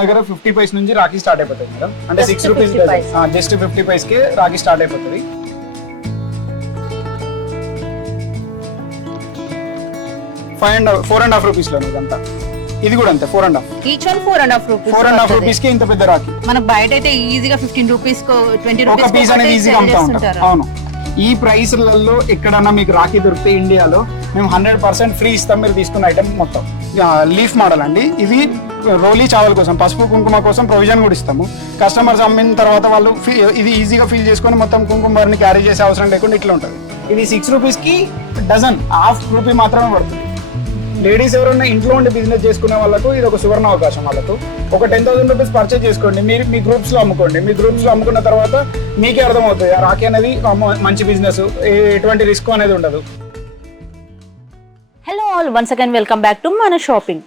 దగ్గర 50 పైస్ నుంచి రాఖీ స్టార్ట్ అయిపోతుంది మేడం. అంటే 6 రూపీస్ జస్ట్ 50 పైస్ కి రాఖీ స్టార్ట్ అయిపోతుంది. 4.5 రూపీస్ లో ఇదంతా. ఇది కూడా అంతే 4.5. Each one 4.5 rupees. 4.5 రూపీస్ కి ఇంత పెద్ద రాఖీ. మన బయట అయితే ఈజీగా 15 రూపీస్ కో 20 రూపీస్ ఒక పీస్ అనేది ఈజీగా అమ్ముతా ఉంటారు. అవును, ఈ ప్రైస్లలో ఎక్కడన్నా మీకు రాఖీ దొరికితే ఇండియాలో మేము 100% ఫ్రీ ఇస్తాం మీరు తీసుకున్న ఐటమ్ మొత్తం. లీఫ్ మోడల్ అండి ఇది. రోలీ చావల్ కోసం, పసుపు కుంకుమ కోసం ప్రొవిజన్ కూడా ఇస్తాము. కస్టమర్స్ అమ్మిన తర్వాత వాళ్ళు ఇది ఈజీగా ఫీల్ చేసుకొని మొత్తం కుంకుమని క్యారీ చేసే అవసరం లేకుండా ఇట్లా ఉంటుంది. ఇది 6 రూపీస్ కి డజన్, హాఫ్ రూపీ మాత్రమే పడుతుంది. లేడీస్ ఎవరైనా ఇంట్లో ఉండి బిజినెస్ చేసుకునే వాళ్ళకు ఇది ఒక సువర్ణ అవకాశం. వాళ్ళకు ఒక 10,000 రూపీస్ పర్చేజ్ చేసుకోండి, మీరు మీ గ్రూప్స్ లో అమ్ముకోండి. మీ గ్రూప్స్ లో అమ్ముకున్న తర్వాత మీకే అర్థమవుతుంది ఆ రాఖీ అనేది మంచి బిజినెస్, ఎటువంటి రిస్క్ అనేది ఉండదు. Hello all, once again welcome back to మన షాపింగ్.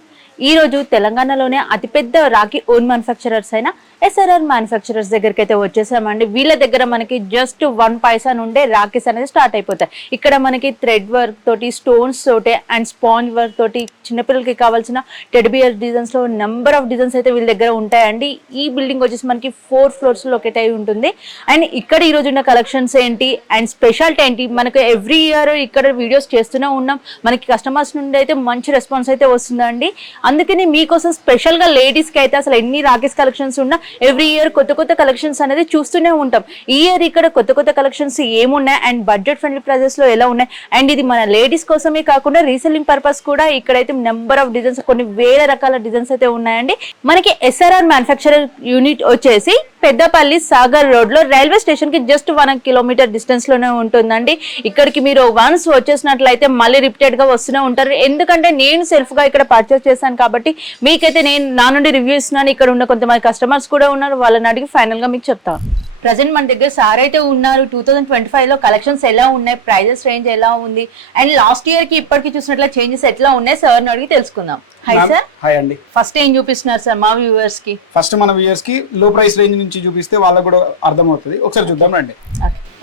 ఈ రోజు తెలంగాణలోనే అతిపెద్ద రాఖీ ఓన్ మ్యానుఫ్యాక్చరర్స్ అయిన SRR మ్యానుఫ్యాక్చరర్స్ దగ్గరికి అయితే వచ్చేసామండి. వీళ్ళ దగ్గర మనకి జస్ట్ 1 పైసా నుండే రాఖీస్ అనేది స్టార్ట్ అయిపోతాయి. ఇక్కడ మనకి థ్రెడ్ వర్క్ తోటి, స్టోన్స్ తోటి అండ్ స్పాంజ్ వర్క్ తోటి చిన్నపిల్లలకి కావాల్సిన టెడ్బియర్ డిజైన్స్ లో నెంబర్ ఆఫ్ డిజైన్స్ అయితే వీళ్ళ దగ్గర ఉంటాయండి. ఈ బిల్డింగ్ వచ్చేసి మనకి 4 ఫ్లోర్స్ లొకేట్ అయి ఉంటుంది. అండ్ ఇక్కడ ఈ రోజు ఉన్న కలెక్షన్స్ ఏంటి అండ్ స్పెషాలిటీ ఏంటి, మనకు ఎవ్రీ ఇయర్ ఇక్కడ వీడియోస్ చేస్తూనే ఉన్నాం. మనకి కస్టమర్స్ నుండి అయితే మంచి రెస్పాన్స్ అయితే వస్తుందండి. అందుకని మీకోసం స్పెషల్ గా లేడీస్ కి అయితే అసలు ఎన్ని రాఖీస్ కలెక్షన్స్ ఉన్నా ఎవ్రీ ఇయర్ కొత్త కొత్త కలెక్షన్స్ అనేది చూస్తూనే ఉంటాం. ఈ ఇయర్ ఇక్కడ కొత్త కొత్త కలెక్షన్స్ ఏమున్నాయి అండ్ బడ్జెట్ ఫ్రెండ్లీ ప్రైజెస్ లో ఎలా ఉన్నాయి అండ్ ఇది మన లేడీస్ కోసమే కాకుండా రీసెల్లింగ్ పర్పస్ కూడా ఇక్కడైతే నెంబర్ ఆఫ్ డిజైన్స్, కొన్ని వేల రకాల డిజైన్స్ అయితే ఉన్నాయండి. మనకి SRR మ్యానుఫ్యాక్చరర్ యూనిట్ వచ్చేసి పెద్దపల్లి సాగర్ రోడ్ లో రైల్వే స్టేషన్ కి జస్ట్ 1 కిలోమీటర్ డిస్టెన్స్ లోనే ఉంటుందండి. ఇక్కడికి మీరు వన్స్ వచ్చేసినట్లయితే మళ్ళీ రిపీటెడ్ గా వస్తూనే ఉంటారు. ఎందుకంటే నేను సెల్ఫ్ గా ఇక్కడ పర్చేస్ చేశాను కాబట్టి మీకైతే నేను నా నుండి రివ్యూ ఇస్తున్నాను. ఇక్కడ ఉన్న కొంతమంది కస్టమర్స్ కూడా ఉన్నారు, వాళ్ళని అడిగి ఫైనల్ గా మీకు చెప్తాను. ప్రజెంట్ మన దగ్గర సార్ అయితే ఉన్నారు. 2025 లో కలెక్షన్స్ ఎలా ఉన్నాయి, ప్రైజెస్ రేంజ్ ఎలా ఉంది అండ్ లాస్ట్ ఇయర్ కి ఇప్పటికి చూసినట్ల చేంజెస్ ఎట్లా ఉన్నాయి సార్ అడిగి తెలుసుకుందాం. High sir. హాయ్ అండి. ఫస్ట్ ఏం చూపిస్తున్నారు సార్ మా వ్యూవర్స్ కి? ఫస్ట్ మన వ్యూవర్స్ కి లో ప్రైస్ రేంజ్ నుంచి చూపిస్తే వాళ్ళకు కూడా అర్థమవుతుంది. ఒకసారి చూద్దాం రండి.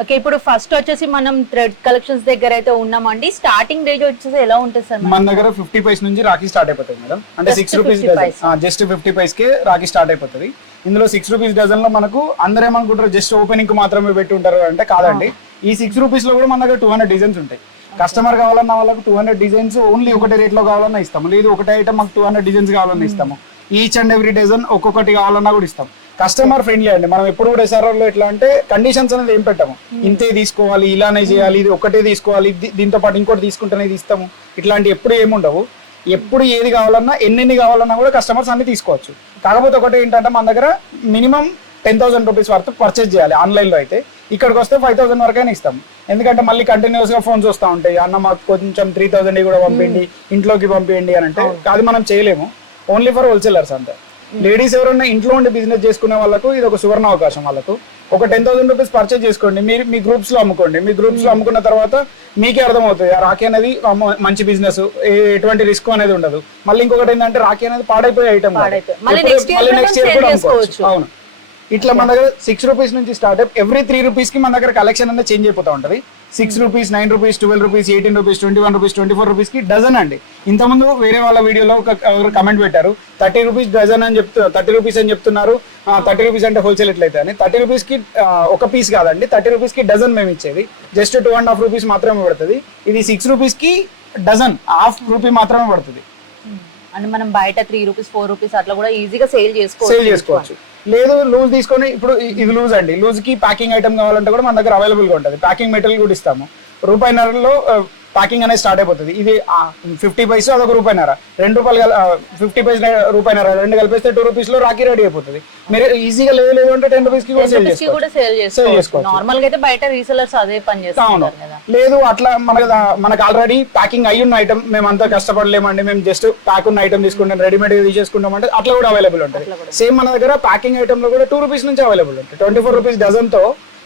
ఓకే, ఇప్పుడు ఫస్ట్ వచ్చేసి మనం థ్రెడ్ కలెక్షన్స్ దగ్గర అయితే ఉన్నామండి. స్టార్టింగ్ రేంజ్ వచ్చేసి ఎలా ఉంటుంది సార్? మన దగ్గర 50 పైస్ నుంచి రాఖీ స్టార్ట్ అయిపోతుంది మేడం. అంటే 6 రూపీస్ జస్ట్ 50 పైస్ కి రాఖీ స్టార్ట్ అయిపోతుంది. ఇందులో 6 రూపీస్ డజన్ లో మనకు అందరూ ఏమనుకుంటారు జస్ట్ ఓపెనింగ్ కు మాత్రమే పెట్టి ఉంటారు అంటే కాదండి. ఈ 6 రూపీస్ లో కూడా మన దగ్గర 200 డిజైన్స్ ఉంటాయి. కస్టమర్ కావాలన్న వాళ్ళకు 200 డిజైన్స్ ఓన్లీ ఒకటే రేట్ లో కావాలన్నా ఇస్తాము. లేదు ఒకటే ఐటమ్ మాకు 200 డిజైన్స్ కావాలన్నా ఇస్తాము. ఈచ్ అండ్ ఎవ్రీ డిజైన్ ఒక్కొక్కటి కావాలన్నా కూడా ఇస్తాం. కస్టమర్ ఫ్రెండ్లీ అండి. మనం ఎప్పుడు కూడా SRR లో ఎట్లా అంటే కండిషన్స్ అనేది ఏం పెట్టాము, ఇంతే తీసుకోవాలి, ఇలానే చేయాలి, ఇది ఒకటే తీసుకోవాలి, దీంతో పాటు ఇంకోటి తీసుకుంటేనే ఇస్తాము, ఇట్లాంటి ఎప్పుడు ఏముండవు. ఎప్పుడు ఏది కావాలన్నా ఎన్ని కావాలన్నా కూడా కస్టమర్స్ అన్ని తీసుకోవచ్చు. కాకపోతే ఒకటి ఏంటంటే మన దగ్గర మినిమం 10,000 రూపీస్ వరకు పర్చేజ్ చేయాలి. ఆన్లైన్ లో అయితే ఇక్కడికి వస్తే 5,000 వరకైనా ఇస్తాం. ఎందుకంటే మళ్ళీ కంటిన్యూస్ గా ఫోన్స్ వస్తూ ఉంటాయి, అన్న మాకు కొంచెం 3,000 కూడా పంపించండి, ఇంట్లోకి పంపించండి అని అంటే అది మనం చేయలేము. ఓన్లీ ఫర్ హోల్సేలర్స్ అంతే. లేడీస్ ఎవరైనా ఇంట్లో ఉండి బిజినెస్ చేసుకునే వాళ్ళకు ఇది ఒక సువర్ణ అవకాశం. వాళ్ళకు ఒక 10,000 రూపీస్ పర్చేజ్ చేసుకోండి, మీరు మీ గ్రూప్స్ లో అమ్ముకోండి. మీ గ్రూప్స్ లో అమ్ముకున్న తర్వాత మీకే అర్థమవుతుంది ఆ రాఖీ అనేది మంచి బిజినెస్, ఎటువంటి రిస్క్ అనేది ఉండదు. మళ్ళీ ఇంకొకటి ఏంటంటే రాఖీ అనేది పాడైపోయే ఐటమ్, మళ్ళీ నెక్స్ట్ ఇయర్ కూడా అమ్ముకోవచ్చు. అవును, ఇట్లా మన దగ్గర 6 రూపీస్ నుంచి స్టార్ట్ అయ్యి ఎవ్రీ 3 రూపీస్ కి మన దగ్గర కలెక్షన్ అనేది చేంజ్ అయిపోతా ఉంటుంది. 6 rupees, 9 rupees, 12 rupees, 18 rupees, 21 rupees, 24 rupees కి డజన్ అండి. ఇంతకుముందు వేరే వాళ్ళ వీడియోలో ఒక కమెంట్ పెట్టారు 30 రూపీస్ డజన్ అని 30 రూపీస్ అని చెప్తున్నారు. 30 రూపీస్ అంటే హోల్సేల్ ఎట్లయితే అని. 30 రూపీస్ కి ఒక పీస్ కాదండి, 30 రూపీస్ కి డజన్ మేము ఇచ్చేది. జస్ట్ 2.5 రూపీస్ మాత్రమే పడుతుంది. ఇది 6 రూపీస్ కి డజన్, హాఫ్ రూపీ మాత్రమే పడుతుంది. అంటే మనం బయట 3 రూపీస్ 4 రూపీస్ అట్లా కూడా ఈజీగా సేల్ చేసుకోవచ్చు. లేదు లూజ్ తీసుకొని, ఇప్పుడు ఇది లూజ్ అండి, లూజ్ కి ప్యాకింగ్ ఐటమ్ కావాలంటే కూడా మన దగ్గర అవైలబుల్ గా ఉంటుంది. ప్యాకింగ్ మెటీరియల్ కూడా ఇస్తాము. ₹1.5లో ప్యాకింగ్ అనేది స్టార్ట్ అయిపోతుంది. ఇది 50 పైసా అదొక ₹1.5, ₹2 50 పైసా ₹1.5 రెండు కలిపేస్తే 2 రూపీస్ లో రాఖీ రెడీ అయిపోతుంది. మీరు ఈజీగా లేదు అంటే 10 రూపీస్ కి కూడా సేల్ చేసుకోవచ్చు. నార్మల్ గా అయితే బయట రీసెలర్స్ అదే పని చేస్తారు. లేదు అట్లా మనకు ఆల్రెడీ ప్యాకింగ్ అయ్యి ఉన్న ఐటమ్ మేము అంతా కష్టపడలేమండి, మేము జస్ట్ ప్యాక్ ఉన్న ఐటమ్ తీసుకుంటాం, రెడీమేడ్ తీసేసుకుంటాం అంటే అట్లా కూడా అవైలబుల్ ఉంటుంది. సేమ్ మన దగ్గర ప్యాకింగ్ ఐటమ్ లో కూడా 2 రూపీస్ నుంచి అవైలబుల్ ఉంటుంది. 24 రూపీస్ డజన్ తో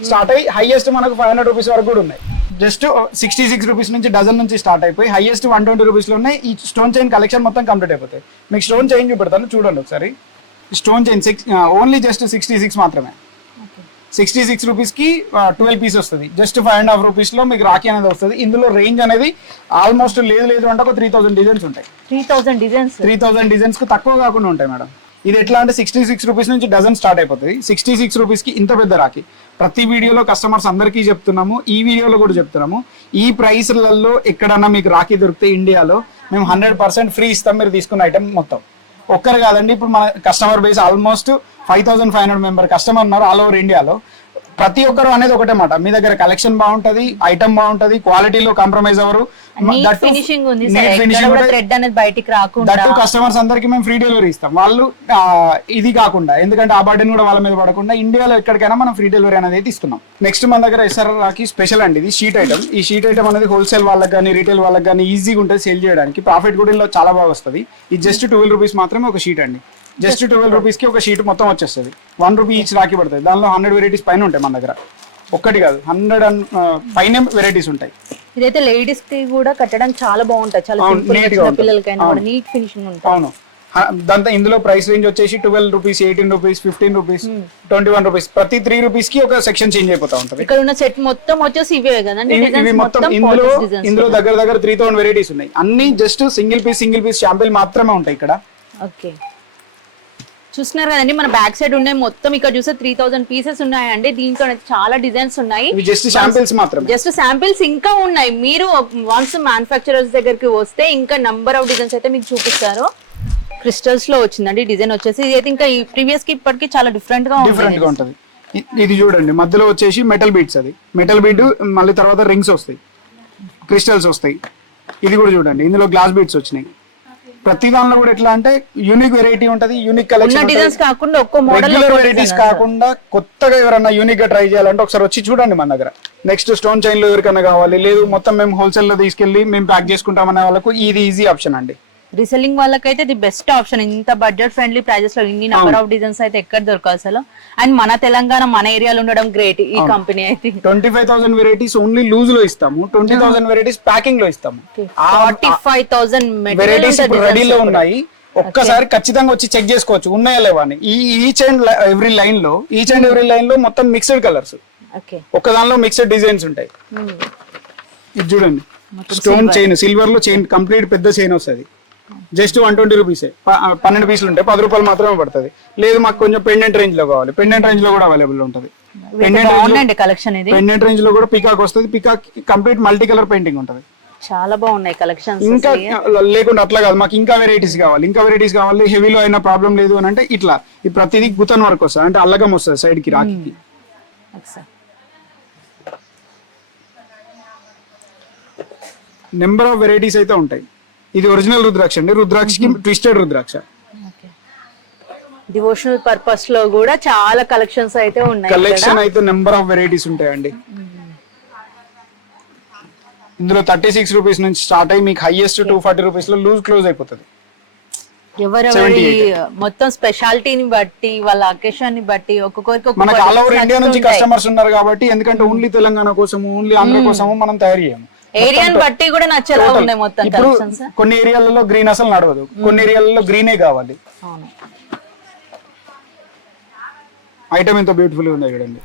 స్టార్ట్ అయ్యి హైయెస్ట్ మనకు 500 రూపీస్ వరకు కూడా ఉన్నాయి. జస్ట్ 66 రూపీస్ నుంచి డజన్ నుంచి స్టార్ట్ అయిపోయి హైయెస్ట్ 120 రూపీస్ లో ఉన్నాయి. ఈ స్టోన్ చైన్ కలెక్షన్ మొత్తం కంప్లీట్ అయిపోతాయి. మీకు స్టోన్ చైన్ చూపెడతాను చూడండి ఒకసారి. స్టోన్ చైన్ ఓన్లీ జస్ట్ 66 మాత్రమే. 66 రూపీస్ కి 12 పీస్ వస్తుంది. జస్ట్ 5.5 రూపీస్ లో మీకు రాఖీ అనేది వస్తుంది. ఇందులో రేంజ్ అనేది ఆల్మోస్ట్ లేదు అంటే ఒక 3,000 డిజైన్స్ ఉంటాయి. 3,000 డిజైన్స్ 3,000 డిజైన్స్ కు తక్కువ కాకుండా ఉంటాయి మేడం. ఇది ఎట్లా అంటే 66 రూపీస్ నుంచి డజన్ స్టార్ట్ అయిపోతుంది. 66 రూపీస్ కి ఇంత పెద్ద రాఖీ. ప్రతి వీడియోలో కస్టమర్స్ అందరికీ చెప్తున్నాము, ఈ వీడియోలో కూడా చెప్తున్నాము, ఈ ప్రైస్లలో ఎక్కడన్నా మీకు రాఖీ దొరికితే ఇండియాలో మేము 100% ఫ్రీ ఇస్తాం మీరు తీసుకున్న ఐటమ్ మొత్తం. ఒక్కరు కాదండి, ఇప్పుడు మన customer base almost 5500 member customer ఉన్నారు ఆల్ ఓవర్ ఇండియాలో. ప్రతి ఒక్కరు అనేది ఒకటే మాట, మీ దగ్గర కలెక్షన్ బాగుంటది, ఐటమ్ బాగుంటది, క్వాలిటీలో కాంప్రమైజ్ అవ్వరు, ఫినిషింగ్ ఉంది థ్రెడ్ అనేది బయటికి రాకుండా. దట్టు కస్టమర్స్ అందరికి మేము ఫ్రీ డెలివరీ ఇస్తాం. వాళ్ళు ఇది కాకుండా, ఎందుకంటే ఆ బర్డెన్ కూడా వాళ్ళ మీద పడకుండా ఇండియాలో ఎక్కడికైనా మనం ఫ్రీ డెలివరీ అనేది అయితే ఇస్తున్నాం. నెక్స్ట్ మన దగ్గర ఎస్ఆర్ఆర్ రాఖీ స్పెషల్ అండి, ఇది షీట్ ఐటమ్. ఈ షీట్ ఐటమ్ అనేది హోల్సేల్ వాళ్ళకి కానీ రీటైల్ వాళ్ళకి కానీ ఈజీగా ఉంటుంది సేల్ చేయడానికి, ప్రాఫిట్ కూడా ఇందులో చాలా బాగా వస్తుంది. ఇది జస్ట్ 12 రూపీస్ మాత్రమే ఒక షీట్ అండి. జస్ట్ 12 రూపీస్ కి ఒక షీట్ మొత్తం వచ్చేస్తుంది. 1 రూపీ ఈచ్ రాఖీ పడుతుంది. దానిలో 100 వెరైటీస్ పైన ఉంటాయి మన దగ్గర, ఒక్కటి కాదు 100 పైన వెరైటీస్ ఉంటాయి. ఇదైతే లేడీస్ కి కూడా కట్టడం చాలా బాగుంటుంది, చాలా సింపుల్ గా పిల్లలకైనా కూడా నీట్ ఫినిషింగ్ ఉంటుంది. అవును, దాంతో ఇందులో ప్రైస్ రేంజ్ వచ్చేసి 12 రూపీస్, 18 రూపీస్, 15 రూపీస్, 21 రూపీస్. ప్రతి 3 రూపీస్ కి ఒక సెక్షన్ చేంజ్ అయిపోతా ఉంటుంది. ఇక్కడ ఉన్న సెట్ మొత్తం వచ్చేసి ఇవే కదండి, ఇవి మొత్తం ఇందులో దగ్గర దగ్గర 3000 వెరైటీస్ ఉన్నాయి. అన్ని జస్ట్ సింగిల్ పీస్ శాంపిల్ మాత్రమే ఉంటాయి ఇక్కడ. ఓకే, చూస్తున్నారు కదండి మన బ్యాక్ సైడ్ ఉన్నాయి మొత్తం. ఇక్కడ చూస్తే 3000 పీసెస్ ఉన్నాయండి. దీంట్లో చాలా డిజైన్స్ ఉన్నాయి. జస్ట్ శాంపిల్స్ మాత్రమే, జస్ట్ శాంపిల్స్ ఇంకా ఉన్నాయి. మీరు వన్స్ మ్యానుఫ్యాక్చరర్స్ దగ్గరికి వస్తే ఇంకా నంబర్ ఆఫ్ డిజైన్స్ అయితే మీకు చూపిస్తారు. క్రిస్టల్స్ లో వచ్చిందండి డిజైన్ వచ్చేసి. ఇది అయితే ఇంకా ఈ ప్రీవియస్ కి ఇప్పటికి చాలా డిఫరెంట్ గా ఉంటుంది. ఇది చూడండి, మధ్యలో వచ్చేసి మెటల్ బీడ్స్, అది మెటల్ బీడ్, మళ్ళీ తర్వాత రింగ్స్ వస్తాయి, క్రిస్టల్స్ వస్తాయి. ఇది కూడా చూడండి, ఇందులో గ్లాస్ బీడ్స్ వచ్చినాయి. ప్రతి దానిలో కూడా ఎట్లా అంటే యూనిక్ వెరైటీ ఉంటది, యూనిక్ కలెక్షన్. డిజైన్స్ కాకుండా ఒక్క మోడల్ రెగ్యులర్ వెరైటీస్ కాకుండా కొత్తగా ఎవరైనా యూనిక్ గా ట్రై చేయాలంటే ఒకసారి వచ్చి చూడండి మన దగ్గర. నెక్స్ట్ స్టోన్ చైన్ లో ఎవరికైనా కావాలి, లేదు మొత్తం మేము హోల్సేల్ లో తీసుకెళ్లి మేము ప్యాక్ చేసుకుంటామనే వాళ్ళకు ఇది ఈజీ ఆప్షన్ అండి. రీసెల్లింగ్ వాళ్ళకైతే ఇది బెస్ట్ ఆప్షన్. ఇంత బడ్జెట్ ఫ్రెండ్లీ ప్రైజెస్ లో ఇన్ని నెంబర్ ఆఫ్ డిజైన్స్ అయితే ఎక్కడ దొరకాలి అసలు. అండ్ మన తెలంగాణ మన ఏరియాలో ఉండడం గ్రేట్. ఈ కంపెనీ అయితే 25,000 వెరైటీస్ ఓన్లీ లూజ్ లో ఇస్తాము, 20,000 వెరైటీస్ ప్యాకింగ్ లో ఇస్తాము. 45,000 వెరైటీస్ రెడీలో ఉన్నాయి. ఒక్కసారి ఖచ్చితంగా వచ్చి చెక్ చేసుకోవచ్చు ఉన్నాయా లేవా అని. ఈచ్ అండ్ ఎవ్రీ లైన్ లో మొత్తం మిక్స్డ్ కలర్స్, ఒక్క దానిలో మిక్స్డ్ డిజైన్స్ ఉంటాయి. ఇది చూడండి, స్టోన్ చైన్, సిల్వర్ లో చైన్, కంప్లీట్ పెద్ద చైన్ వస్తుంది. జస్ట్ 120 రూపీసే, 12 పీసులు ఉంటాయి, 10 రూపాయలు మాత్రమే పడుతుంది. లేదు మాకు కొంచెం పెండెంట్ రేంజ్ లో కావాలి, పెండెంట్ రేంజ్ లో కూడా అవైలబుల్ ఉంటుంది. పెండెంట్ రేంజ్ లో కూడా పికాక్ వస్తుంది. Peacock complete multi colour painting ఉంటుంది. చాలా బాగున్నాయి కలెక్షన్స్. ఇంకా లేకుండా అట్లా కాదు, మాకు ఇంకా వెరైటీస్ కావాలి, హెవీలో అయినా ప్రాబ్లం లేదు అని అంటే ఇట్లా ఈ ప్రతిదీ గుతన్ వర్క్ వస్తుంది, అంటే అల్లగం వస్తుంది సైడ్ కి రాఖీకి. నెంబర్ ఆఫ్ వెరైటీస్ అయితే ఉంటాయి. ఇది ఒరిజినల్ రుద్రాక్ష అండి, రుద్రాక్షకి ట్విస్టెడ్ రుద్రాక్ష. డివోషనల్ పర్పస్ లో కూడా చాలా కలెక్షన్స్ అయితే ఉన్నాయి. కలెక్షన్ అయితే నెంబర్ ఆఫ్ వెరైటీస్ ఉంటాయండి. ఇందులో 36 రూపీస్ నుంచి స్టార్ట్ అయ్యి మీకు హైయెస్ట్ 240 రూపీస్ లో లూజ్ క్లోజ్ అయిపోతుంది. ఎవరెవరి మొత్తం స్పెషాలిటీని బట్టి వాళ్ళ అకేషన్ ని బట్టి ఒక్కొక్కరికి మనకి ఆల్ ఓవర్ ఇండియా నుంచి కస్టమర్స్ ఉన్నారు కాబట్టి, ఎందుకంటే ఓన్లీ తెలంగాణ కోసం, ఓన్లీ ఆంధ్ర కోసం మనం తయారు చేయము. ఏరియాని బట్టి కూడా నచ్చేలా ఉన్నాయి మొత్తం కలెక్షన్స్. కొన్ని ఏరియాలలో గ్రీన్ అసలు నడవదు, కొన్ని ఏరియాలలో గ్రీనే కావాలి. ఐటమ్ ఎంత బ్యూటిఫుల్ ఉంది చూడండి.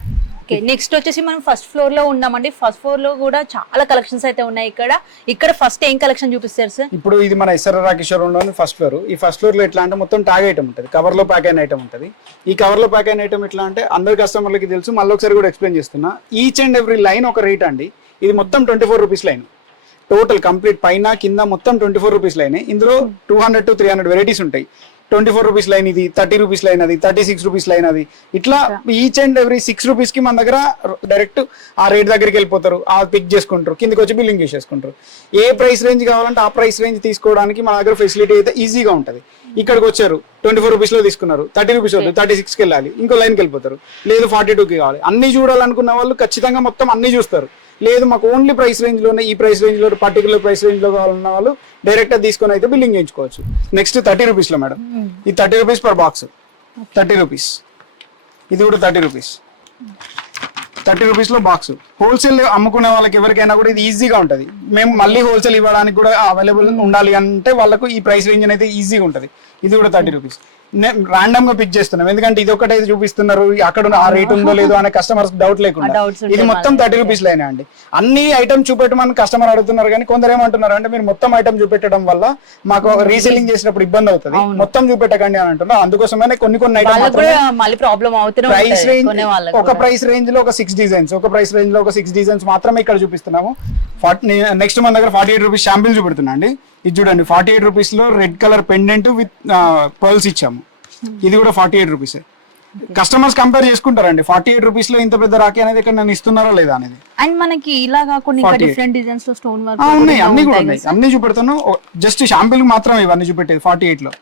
నెక్స్ట్ వచ్చేసి మనం ఫస్ట్ ఫ్లోర్ లో ఉన్నామండి. ఫస్ట్ ఫ్లోర్ లో కూడా చాలా కలెక్షన్స్ అయితే ఉన్నాయి. ఇక్కడ ఫస్ట్ ఏం కలెక్షన్ చూపిస్తారు సార్? ఇప్పుడు ఇది మన ఎస్ఆర్ఆర్ రాఖీ షోరూమ్ లోని ఫస్ట్ ఫ్లోర్. ఈ ఫస్ట్ ఫ్లోర్ లో ఎట్లా అంటే మొత్తం ట్యాగ్ ఐటమ్ ఉంటుంది, కవర్ లో ప్యాక్ అయిన ఐటమ్ ఉంటుంది. ఈ కవర్ లో ప్యాక్ అయిన ఐటమ్ ఎట్లా అంటే అందరు కస్టమర్లకి తెలుసు, మళ్ళీ ఒకసారి కూడా ఎక్స్ప్లెయిన్ చేస్తున్నా. ఈచ్ అండ్ ఎవ్రీ లైన్ ఒక రేట్ అండి. ఇది మొత్తం 24 రూపీస్ లైన్, టోటల్ కంప్లీట్ పైన కింద మొత్తం 24 రూపీస్ లైన్. ఇందులో 200 to 300 వెరైటీస్ ఉంటాయి. 24 రూపీస్ లైన్ ఇది, 30 రూపీస్ లైన్ అది, 36 రూపీస్ లైన్ అది. ఇట్లా ఈచ్ అండ్ ఎవ్రీ 6 రూపీస్ కి మన దగ్గర డైరెక్ట్ ఆ రేట్ దగ్గరికి వెళ్ళిపోతారు, ఆ పిక్ చేసుకుంటారు, కిందకి వచ్చి బిల్లింగ్ చేసేసుకుంటారు. ఏ ప్రైస్ రేంజ్ కావాలంటే ఆ ప్రైస్ రేంజ్ తీసుకోవడానికి మన దగ్గర ఫెసిలిటీ అయితే ఈజీగా ఉంటుంది. ఇక్కడికి వచ్చారు 24 రూపీస్ లో తీసుకున్నారు, 30 రూపీస్ వద్దు 36కి వెళ్ళాలి, ఇంకో లైన్కి వెళ్ళిపోతారు. లేదు 42కి కావాలి. అన్ని చూడాలనుకున్న వాళ్ళు ఖచ్చితంగా మొత్తం అన్ని చూస్తారు. లేదు మాకు ఓన్లీ ప్రైస్ రేంజ్ లోనే, ఈ ప్రైస్ రేంజ్ లో పర్టికులర్ ప్రైస్ రేంజ్ లో కావాలన్న వాళ్ళు డైరెక్ట్ గా తీసుకొని అయితే బిల్లింగ్ చేయించుకోవచ్చు. నెక్స్ట్ 30 రూపీస్ లో మేడం, ఈ 30 రూపీస్ పర్ బాక్స్, 30 రూపీస్. ఇది కూడా 30 రూపీస్, 30 రూపీస్ లో బాక్స్. హోల్సేల్ అమ్ముకునే వాళ్ళకి ఎవరికైనా కూడా ఇది ఈజీగా ఉంటుంది. మేము మళ్ళీ హోల్సేల్ ఇవ్వడానికి కూడా అవైలబుల్ ఉండాలి అంటే వాళ్ళకు ఈ ప్రైస్ రేంజ్ అయితే ఈజీగా ఉంటుంది. ఇది కూడా 30 రూపీస్. రాండమ్ గా పిక్ చేస్తున్నాం, ఎందుకంటే ఇది ఒకటే చూపిస్తున్నారు, అక్కడ ఆ రేట్ ఉందో లేదో అనే కస్టమర్స్ డౌట్ లేకుండా. ఇది మొత్తం 30 రూపీస్ లైనా అండి. అన్ని ఐటమ్ చూపెట్టమని కస్టమర్ అడుగుతున్నారు, కానీ కొందరు ఏమంటున్నారు అంటే మీరు మొత్తం ఐటమ్ చూపెట్టడం వల్ల మాకు రీసెల్లింగ్ చేసినప్పుడు ఇబ్బంది అవుతుంది, మొత్తం చూపెట్టకండి అని అంటున్నారు. అందుకోసమే కొన్ని ఐటమ్ ప్రైస్ రేంజ్, ఒక ప్రైస్ రేంజ్ లో ఒక 6 డిజైన్స్, ఒక ప్రైస్ రేంజ్ లో ఒక 6 డిజైన్స్ మాత్రమే ఇక్కడ చూపిస్తున్నాము. నెక్స్ట్ మన దగ్గర 48 రూపీస్ షాంపిల్ చూపెడుతున్నా అండి. ఇది చూడండి 48 రూపీస్ లో red colour pendant with pearls ఇచ్చాము. ఇది కూడా 48 రూపీస్. కస్టమర్స్ కంపేర్ చేసుకుంటారండి 48 రూపీస్ లో ఇంత పెద్ద రాఖీ అనేది ఇక్కడ నేను ఇస్తున్నారా లేదా అనేది. అండ్ మనకి ఇలా కాకుండా డిఫరెంట్ డిజైన్స్ లో స్టోన్ వర్క్ ఉన్నాయి, అన్ని కూడా ఉన్నాయి, అన్ని చూపెడతాను. జస్ట్ షాంపిల్ మాత్రమే ఇవన్నీ చూపెట్టేది 48 లో.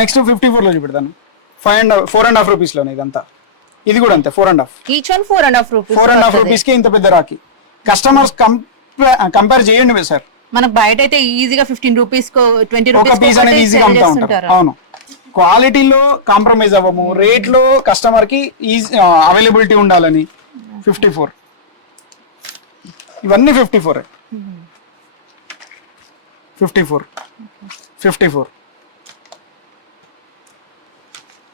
నెక్స్ట్ 54 లో చూపెడతాను 4.5 రూపీస్ లోనే ఇదంతా. ఇది కూడా అంతే 4.5. Each one 4.5 rupees. 4.5 రూపీస్ కి ఇంత పెద్ద రాఖీ. కస్టమర్స్ కంపేర్ చేయండి సార్. మనకు బయట అయితే ఈజీగా 15 రూపీస్ 20 రూపీస్ ఒక పీస్ అనేది ఈజీగా అమ్ముతా ఉంటారు. అవును, క్వాలిటీలో కాంప్రమైజ్ అవ్వము, రేట్ లో కస్టమర్ కి ఈజీ అవైలబిలిటీ ఉండాలని. 54 ఇవన్నీ 54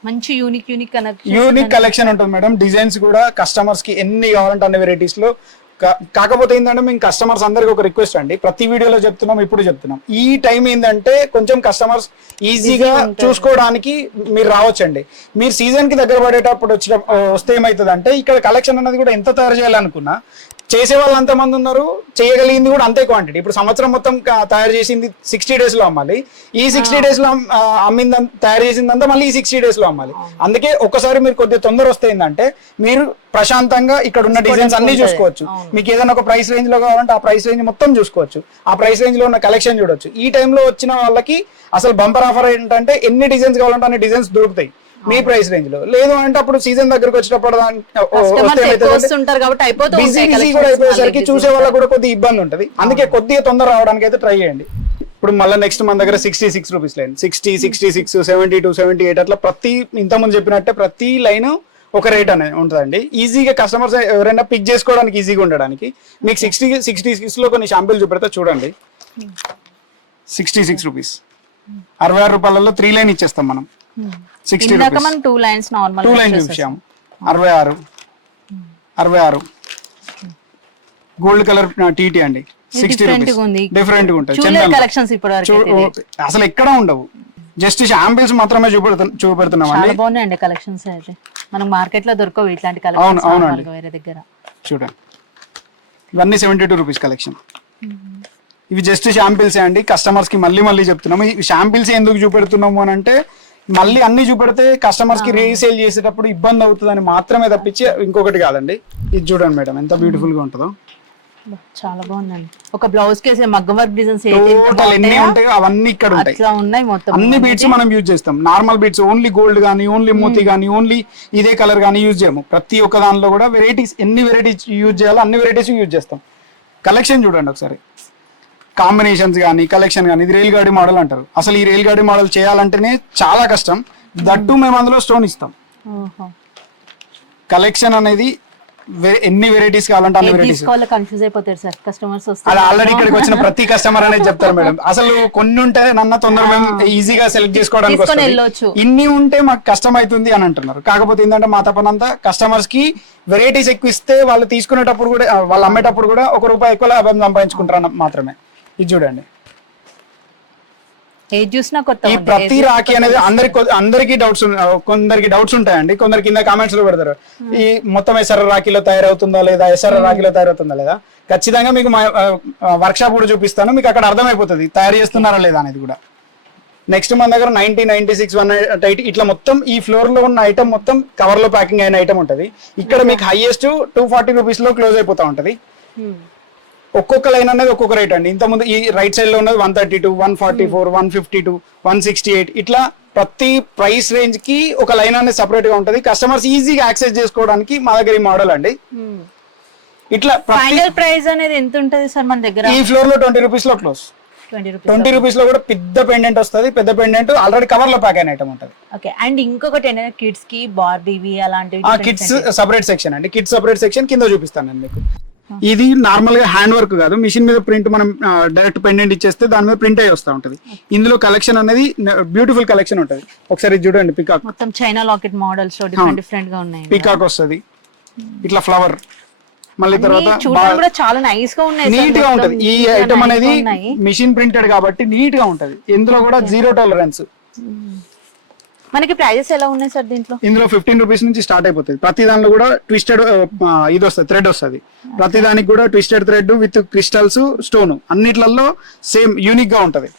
మంచి యూనిక్ కలెక్షన్ ఉంటుంది మేడం. డిజైన్స్ కూడా కస్టమర్స్ కి ఎన్ని కావాలంటే అన్ని వెరైటీస్ లో. కాకపోతే ఏంటంటే మేము కస్టమర్స్ అందరికి ఒక రిక్వెస్ట్ అండి, ప్రతి వీడియోలో చెప్తున్నాం, ఇప్పుడు చెప్తున్నాం, ఈ టైం ఏంటంటే కొంచెం కస్టమర్స్ ఈజీగా చూసుకోవడానికి మీరు రావచ్చండి. మీరు సీజన్ కి దగ్గర పడేటప్పుడు వస్తే ఏమవుతుంది అంటే ఇక్కడ కలెక్షన్ అనేది కూడా ఎంత తయారు చేయాలనుకున్నా చేసే వాళ్ళు అంతమంది ఉన్నారు, చేయగలిగింది కూడా అంతే క్వాంటిటీ. ఇప్పుడు సంవత్సరం మొత్తం తయారు చేసింది 60 days లో అమ్మాలి, ఈ 60 days లో తయారు చేసిందంతా మళ్ళీ ఈ 60 days లో అమ్మాలి. అందుకే ఒకసారి మీరు కొద్దిగా తొందర వస్తే ఏంటంటే మీరు ప్రశాంతంగా ఇక్కడ ఉన్న డిజైన్స్ అన్ని చూసుకోవచ్చు. మీకు ఏదైనా ఒక ప్రైస్ రేంజ్ లో కావాలంటే ఆ ప్రైస్ రేంజ్ మొత్తం చూసుకోవచ్చు, ఆ ప్రైస్ రేంజ్ లో ఉన్న కలెక్షన్ చూడొచ్చు. ఈ టైంలో వచ్చిన వాళ్ళకి అసలు బంపర్ ఆఫర్ ఏంటంటే ఎన్ని డిజైన్స్ కావాలంటే అన్ని డిజైన్స్ దొరుకుతాయి మీ ప్రైస్ రేంజ్ లో. లేదు అంటే అప్పుడు సీజన్ దగ్గరకు వచ్చేటప్పుడు అయిపోయేసరికి చూసే వాళ్ళకి కూడా కొద్దిగా ఇబ్బంది ఉంటుంది. అందుకే కొద్దిగా తొందర రావడానికి అయితే ట్రై చేయండి. ఇప్పుడు మళ్ళీ నెక్స్ట్ మన దగ్గర 66 రూపీస్ లైన్, 60, 66, 72, 78 అట్లా ప్రతి ఇంతకుముందు చెప్పినట్టే ప్రతి లైన్ ఒక రేట్ అనేది ఉంటుందండి. ఈజీగా కస్టమర్స్ ఎవరైనా పిక్ చేసుకోవడానికి ఈజీగా ఉండడానికి. మీకు 66 లో కొన్ని షాంపిల్ చూపెడతా చూడండి. 66 రూపీస్, 66 రూపాయలలో 3 లైన్ ఇచ్చేస్తాం మనం. 60 రూపీస్ 2 లైన్స్ చూపించాము. 66 గోల్డ్ కలర్ టీటీ అండి. 60 రూపీస్ డిఫరెంట్ గా ఉంటుంది. అసలు ఎక్కడ ఉండవు, జస్ట్ షాంపిల్స్ మాత్రమే చూపెడుతున్నాం. చాలా బాగున్నాయండి కలెక్షన్స్ అయితే, మనకు మార్కెట్ లో దొరకవు ఇట్లాంటి కలెక్షన్స్. అవునండి, వేరే దగ్గర చూడండి ఇవన్నీ 72 రూపీస్ కలెక్షన్. ఇవి జస్ట్ షాంపిల్స్ అండి. కస్టమర్స్ కి మళ్ళీ చెప్తున్నాము, ఈ షాంపిల్స్ ఎందుకు చూపెడుతున్నాము అని అంటే మళ్ళీ అన్ని చూపెడితే కస్టమర్స్ కి రీసేల్ చేసేటప్పుడు ఇబ్బంది అవుతుందని మాత్రమే తప్పించి ఇంకొకటి కాదండి. ఇది చూడండి మేడం ఎంత బ్యూటిఫుల్ గా ఉంటుందో. చాలా బాగుందండి. ఒక బ్లౌజ్ కేసే మగ్గం వర్క్ డిజైన్స్ ఎన్ని ఉంటాయో అవన్నీ ఇక్కడ ఉంటాయి. మొత్తం అన్ని బీట్స్ మనం యూజ్ చేస్తాం. నార్మల్ బీట్స్ ఓన్లీ గోల్డ్ గానీ, ఓన్లీ మోతీ గానీ, ఓన్లీ ఇదే కలర్ గానీ యూజ్ చేయము. ప్రతి ఒక్క దానిలో కూడా వెరైటీస్, ఎన్ని వెరైటీస్ యూజ్ చేయాలో అన్ని వెరైటీస్ యూజ్ చేస్తాం. కలెక్షన్ చూడండి ఒకసారి, కాంబినేషన్స్ కానీ కలెక్షన్ కానీ. ఇది రైల్ గాడి మోడల్ అంటారు. అసలు ఈ రైల్ గాడి మోడల్ చేయాలంటేనే చాలా కష్టం. దట్టు మేము అందులో స్టోన్ ఇస్తాం. కలెక్షన్ అనేది ఎన్ని వెరైటీస్ కావాలంటే అన్ని వెరైటీస్. కన్ఫ్యూజ్ అయిపోతారు సార్ కస్టమర్స్ వస్తే. అది ఆల్రెడీ ఇక్కడికి వచ్చిన ప్రతి కస్టమర్ అనేది చెప్తారు మేడం. అసలు కొన్ని ఉంటే నన్న తొందర మేము ఈజీగా సెలెక్ట్ చేసుకోవడానికి వస్తుంది, ఇన్ని ఉంటే మాకు కష్టం అవుతుంది అని అంటున్నారు. కాకపోతే ఏంటంటే మా తపనంతా కస్టమర్స్ కి వెరైటీస్ ఎక్కువ ఇస్తే వాళ్ళు తీసుకునేటప్పుడు కూడా, వాళ్ళు అమ్మేటప్పుడు కూడా ₹1 ఎక్కువ లాభం సంపాదించుకుంటారు మాత్రమే. ఇది చూడండి, ఈ ప్రతి రాఖీ అనేది అందరికి డౌట్స్, కొందరికి డౌట్స్ ఉంటాయండి. కొందరు కింద కామెంట్స్ లో పెడతారు ఈ మొత్తం ఎస్ఆర్ రాఖీలో తయారవుతుందా లేదా, ఎస్ఆర్ రాఖీలో తయారవుతుందా లేదా. ఖచ్చితంగా మీకు వర్క్ షాప్ కూడా చూపిస్తాను, మీకు అక్కడ అర్థమైపోతుంది తయారు చేస్తున్నారా లేదా అనేది కూడా. నెక్స్ట్ మన దగ్గర 90, 96, 180 ఇట్లా మొత్తం ఈ ఫ్లోర్ లో ఉన్న ఐటమ్ మొత్తం కవర్ లో ప్యాకింగ్ అయిన ఐటమ్ ఉంటది. ఇక్కడ మీకు హైయెస్ట్ 240 రూపీస్ లో క్లోజ్ అయిపోతా ఉంటది. ఒక్కొక్క లైన్ అనేది ఒక్కొక్క రేట్ అండి. ఇంతకుముందు ఈ రైట్ సైడ్ లో ఉన్నది 132, 144, 152, 168 ఇట్లా ప్రతి ప్రైస్ రేంజ్ కి ఒక లైన్ అనేది సపరేట్ గా ఉంటది. కస్టమర్స్ ఈజీగా యాక్సెస్ చేసుకోవడానికి మా దగ్గర ఈ మోడల్ అండి. ఇట్లా ఫైనల్ ప్రైస్ అనేది ఎంత ఉంటది సార్ మన దగ్గర? ఈ ఫ్లోర్ లో 20 రూపీస్ లో క్లోజ్. 20 రూపీస్ లో కూడా పెద్ద పెండెంట్ వస్తుంది. పెద్ద పెండెంట్ ఆల్రెడీ కవర్ లో ప్యాక్ అయిన ఐటమ్ ఉంటది. ఓకే, అండ్ ఇంకొకటి ఏంటంటే కిడ్స్ కి బార్బీవి అలాంటివి. కిడ్స్ సపరేట్ సెక్షన్ అండి. కిడ్స్ సపరేట్ సెక్షన్ కింద చూపిస్తాను నేను మీకు. ఇది నార్మల్ గా హ్యాండ్ వర్క్ కాదు, మిషన్ మీద ప్రింట్ మనం డైరెక్ట్ పెండెంట్ ఇచ్చేస్తే దాని మీద ప్రింట్ అయ్యి వస్తూ ఉంటది. ఇందులో కలెక్షన్ అనేది బ్యూటిఫుల్ కలెక్షన్ ఉంటది. ఒకసారి చూడండి, పికాక్ మొత్తం చైనా లాకెట్ మోడల్స్ లో డిఫరెంట్ గా ఉన్నాయి. పికాక్ వస్తది, ఇట్లా ఫ్లవర్, మళ్ళీ తర్వాత చూడడానికి కూడా చాలా నైస్ గా ఉన్నాయి, నీట్ గా ఉంటది. ఈ ఐటమ్ అనేది మిషన్ ప్రింటెడ్ కాబట్టి నీట్ గా ఉంటది. ఇందులో కూడా 0 టాలరెన్స్. మనకి ప్రైజెస్ ఎలా ఉన్నాయి సార్ దీంట్లో? ఇందులో 15 రూపీస్ నుంచి స్టార్ట్ అయిపోతుంది. ప్రతి దానిలో కూడా ట్విస్టెడ్ ఇది వస్తుంది, థ్రెడ్ వస్తుంది. ప్రతి దానికి కూడా twisted thread with crystals, stone, అన్నిట్లలో సేమ్ యూనిక్ గా ఉంటది.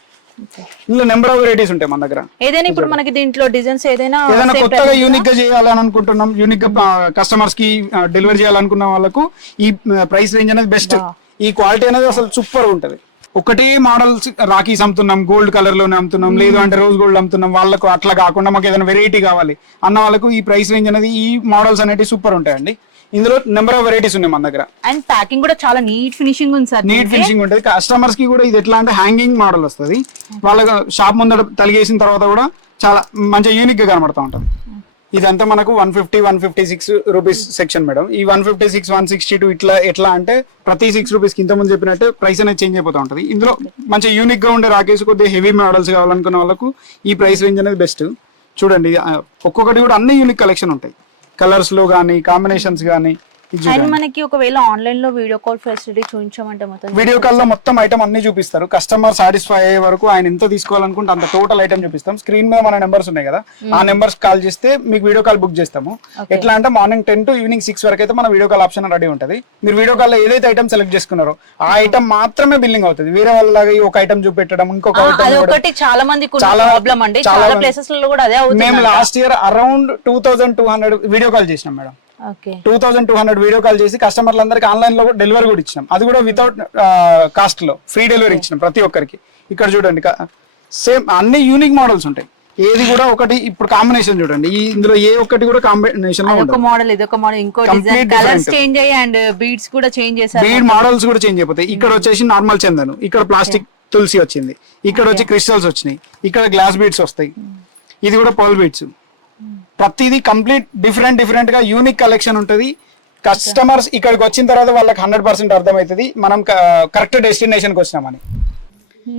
ఇందులో నెంబర్ ఆఫ్ వెరైటీస్ ఉంటాయి మన దగ్గర. ఏదైనా ఇప్పుడు మనకి దీంట్లో డిజైన్స్ ఏదైనా కొత్తగా యూనిక్ గా చేయాలని అనుకుంటున్నాం, యూనిక్ గా కస్టమర్స్ కి డెలివరీ చేయాలనుకున్న వాళ్ళకు ఈ ప్రైస్ రేంజ్ అనేది బెస్ట్. ఈ క్వాలిటీ అనేది అసలు సూపర్ ఉంటది. ఒకటే మోడల్స్ రాఖీస్ అమ్ముతున్నాం, గోల్డ్ కలర్ లోనే అమ్ముతున్నాం, లేదు అంటే రోజ్ గోల్డ్ అమ్ముతున్నాం. వాళ్ళకు అట్లా కాకుండా మాకు ఏదైనా వెరైటీ కావాలి అన్న వాళ్ళకు ఈ ప్రైస్ రేంజ్ అనేది, ఈ మోడల్స్ అనేవి సూపర్ ఉంటాయండి. ఇందులో నెంబర్ ఆఫ్ వెరైటీస్ ఉన్నాయి మన దగ్గర. అండ్ ప్యాకింగ్ కూడా చాలా నీట్ ఫినిషింగ్ ఉంది సార్. నీట్ ఫినిషింగ్ ఉంటుంది. కస్టమర్స్ కి కూడా ఇది ఎట్లా అంటే హ్యాంగింగ్ మోడల్ వస్తుంది. వాళ్ళ షాప్ ముందర తలిగేసిన తర్వాత కూడా చాలా మంచిగా యూనిక్ గా కనబడతా ఉంటుంది. ఇదంతా మనకు 150, 156 రూపీస్ సెక్షన్ మేడం. ఈ 156, 162 ఇట్లా ఎట్లా అంటే ప్రతి 6 రూపీస్ కింద ముందు చెప్పినట్టు ప్రైస్ అనేది చేంజ్ అయిపోతూ ఉంటుంది. ఇందులో మంచి యూనిక్ గా ఉండే రాకేసి కొద్దిగా హెవీ మోడల్స్ కావాలనుకున్న వాళ్ళకు ఈ ప్రైస్ రేంజ్ అనేది బెస్ట్. చూడండి, ఒక్కొక్కటి కూడా అన్ని యూనిక్ కలెక్షన్ ఉంటాయి, కలర్స్ లో గానీ, కాంబినేషన్స్ గానీ. అండ్ మనకి ఒకవేళ ఆన్లైన్ లో వీడియో కాల్ ఫెసిలిటీ చూపించమంటే మొత్తం వీడియో కాల్ లో మొత్తం ఐటమ్ అన్ని చూపిస్తారు. కస్టమర్ సాటిస్ఫై అయ్యే వరకు ఆయన ఎంత తీసుకోవాలనుకుంటే అంత టోటల్ ఐటమ్ చూపిస్తాం. స్క్రీన్ మీద మన నెంబర్స్ ఉన్నాయి కదా, ఆ నెంబర్స్ కాల్ చేస్తే మీకు వీడియో కాల్ బుక్ చేస్తాము. ఎట్లా అంటే మార్నింగ్ 10 to ఈవినింగ్ 6 వరకు అయితే మన వీడియో కాల్ ఆప్షన్ రెడీ ఉంటుంది. మీరు వీడియో కాల్ లో ఏదైతే ఐటమ్ సెలెక్ట్ చేసుకున్నారో ఆ ఐటమ్ మాత్రమే బిల్లింగ్ అవుతుంది. వేరే వాళ్ళలాగా ఒక ఐటమ్ చూపెట్టడం, ఇంకొక ఐటమ్ చాలా మంది ప్రాబ్లం అండి. చాలా ప్లేసెస్ లో కూడా అదే అవుతుంది. మేము last year around 2200 video call చేసినాం మేడం. 2200 వీడియో కాల్ చేసి కస్టమర్లందరికి ఆన్లైన్ లో డెలివరీ కూడా ఇచ్చినాం. అది కూడా వితౌట్ కాస్ట్ లో ఫ్రీ డెలివరీ ఇచ్చినాం ప్రతి ఒక్కరికి. ఇక్కడ చూడండి, సేమ్ అన్ని యూనిక్ మోడల్స్ ఉంటాయి. ఏది కూడా ఒకటి ఇప్పుడు కాంబినేషన్ చూడండి, ఇందులో ఏ ఒక్కటి కూడా కాంబినేషన్ ఒక మోడల్, ఇదొక మోడల్, ఇంకో డిజైన్, కలర్స్ చేంజ్ అయ్యి అండ్ బీడ్స్ కూడా చేంజ్ చేశారు. బీడ్ మోడల్స్ కూడా చేంజ్ అయిపోతాయి. ఇక్కడ వచ్చేసి నార్మల్ చందను, ఇక్కడ ప్లాస్టిక్ తులసి వచ్చింది, ఇక్కడ వచ్చి క్రిస్టల్స్ వచ్చినాయి, ఇక్కడ గ్లాస్ బీడ్స్ వస్తాయి, ఇది కూడా పర్ల్ బీడ్స్. ప్రతిదీ కంప్లీట్ డిఫరెంట్ గా యూనిక్ కలెక్షన్ ఉంటుంది. కస్టమర్స్ ఇక్కడికి వచ్చిన తర్వాత వాళ్ళకి 100% అర్థమవుతుంది మనం కరెక్ట్ డెస్టినేషన్ కి వచ్చినామని.